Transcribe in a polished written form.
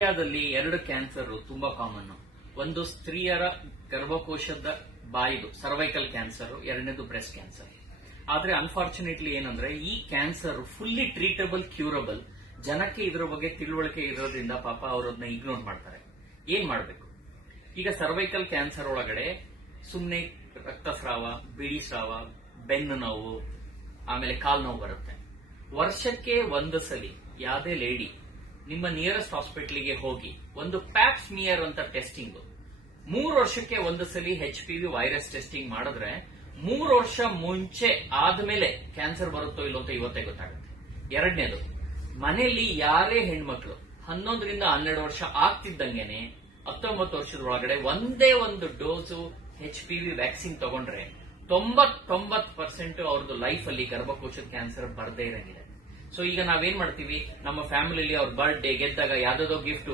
ಇಂಡಿಯಾದಲ್ಲಿ ಎರಡು ಕ್ಯಾನ್ಸರ್ ತುಂಬಾ ಕಾಮನ್. ಒಂದು ಸ್ತ್ರೀಯರ ಗರ್ಭಕೋಶದ ಬಾಯಿದು ಸರ್ವೈಕಲ್ ಕ್ಯಾನ್ಸರ್, ಎರಡನೇದು ಬ್ರೆಸ್ಟ್ ಕ್ಯಾನ್ಸರ್. ಆದ್ರೆ ಅನ್ಫಾರ್ಚುನೇಟ್ಲಿ ಏನಂದ್ರೆ ಈ ಕ್ಯಾನ್ಸರ್ ಫುಲ್ಲಿ ಟ್ರೀಟಬಲ್, ಕ್ಯೂರಬಲ್. ಜನಕ್ಕೆ ಇದರ ಬಗ್ಗೆ ತಿಳುವಳಿಕೆ ಇರೋದ್ರಿಂದ ಪಾಪ ಅವರನ್ನ ಇಗ್ನೋರ್ ಮಾಡ್ತಾರೆ. ಏನ್ ಮಾಡಬೇಕು? ಈಗ ಸರ್ವೈಕಲ್ ಕ್ಯಾನ್ಸರ್ ಒಳಗಡೆ ಸುಮ್ನೆ ರಕ್ತಸ್ರಾವ, ಬಿಳಿ ಸ್ರಾವ, ಬೆನ್ನು ನೋವು, ಆಮೇಲೆ ಕಾಲ್ ನೋವು ಬರುತ್ತೆ. ವರ್ಷಕ್ಕೆ ಒಂದು ಸಲಿ ಯಾವುದೇ ಲೇಡಿ ನಿಮ್ಮ ನಿಯರೆಸ್ಟ್ ಹಾಸ್ಪಿಟಲ್ಗೆ ಹೋಗಿ ಒಂದು ಪ್ಯಾಪ್ಸ್ಮಿಯರ್ ಅಂತ ಟೆಸ್ಟಿಂಗ್ 3 ವರ್ಷಕ್ಕೆ ಒಂದು ಸಲಿ HPV ವೈರಸ್ ಟೆಸ್ಟಿಂಗ್ ಮಾಡಿದ್ರೆ 3 ವರ್ಷ ಮುಂಚೆ ಆದ್ಮೇಲೆ ಕ್ಯಾನ್ಸರ್ ಬರುತ್ತೋ ಇಲ್ಲೋ ಅಂತ ಇವತ್ತೇ ಗೊತ್ತಾಗುತ್ತೆ. ಎರಡನೇದು, ಮನೆಯಲ್ಲಿ ಯಾರೇ ಹೆಣ್ಮಕ್ಳು 11ರಿಂದ 12 ವರ್ಷ ಆಗ್ತಿದ್ದಂಗೆನೆ 19 ವರ್ಷದ ಒಳಗಡೆ ಒಂದೇ ಒಂದು ಡೋಸು HPV ವ್ಯಾಕ್ಸಿನ್ ತಗೊಂಡ್ರೆ 90% ಅವ್ರದ್ದು ಲೈಫ್ ಅಲ್ಲಿ ಗರ್ಭಕೋಶದ ಕ್ಯಾನ್ಸರ್ ಬರದೇ ಇರಂಗಿದೆ. ಸೊ ಈಗ ನಾವೇನ್ ಮಾಡ್ತೀವಿ, ನಮ್ಮ ಫ್ಯಾಮಿಲಿಯಲ್ಲಿ ಅವ್ರ ಬರ್ಡೇ ಗೆದ್ದಾಗ ಯಾವ್ದಾದೋ ಗಿಫ್ಟ್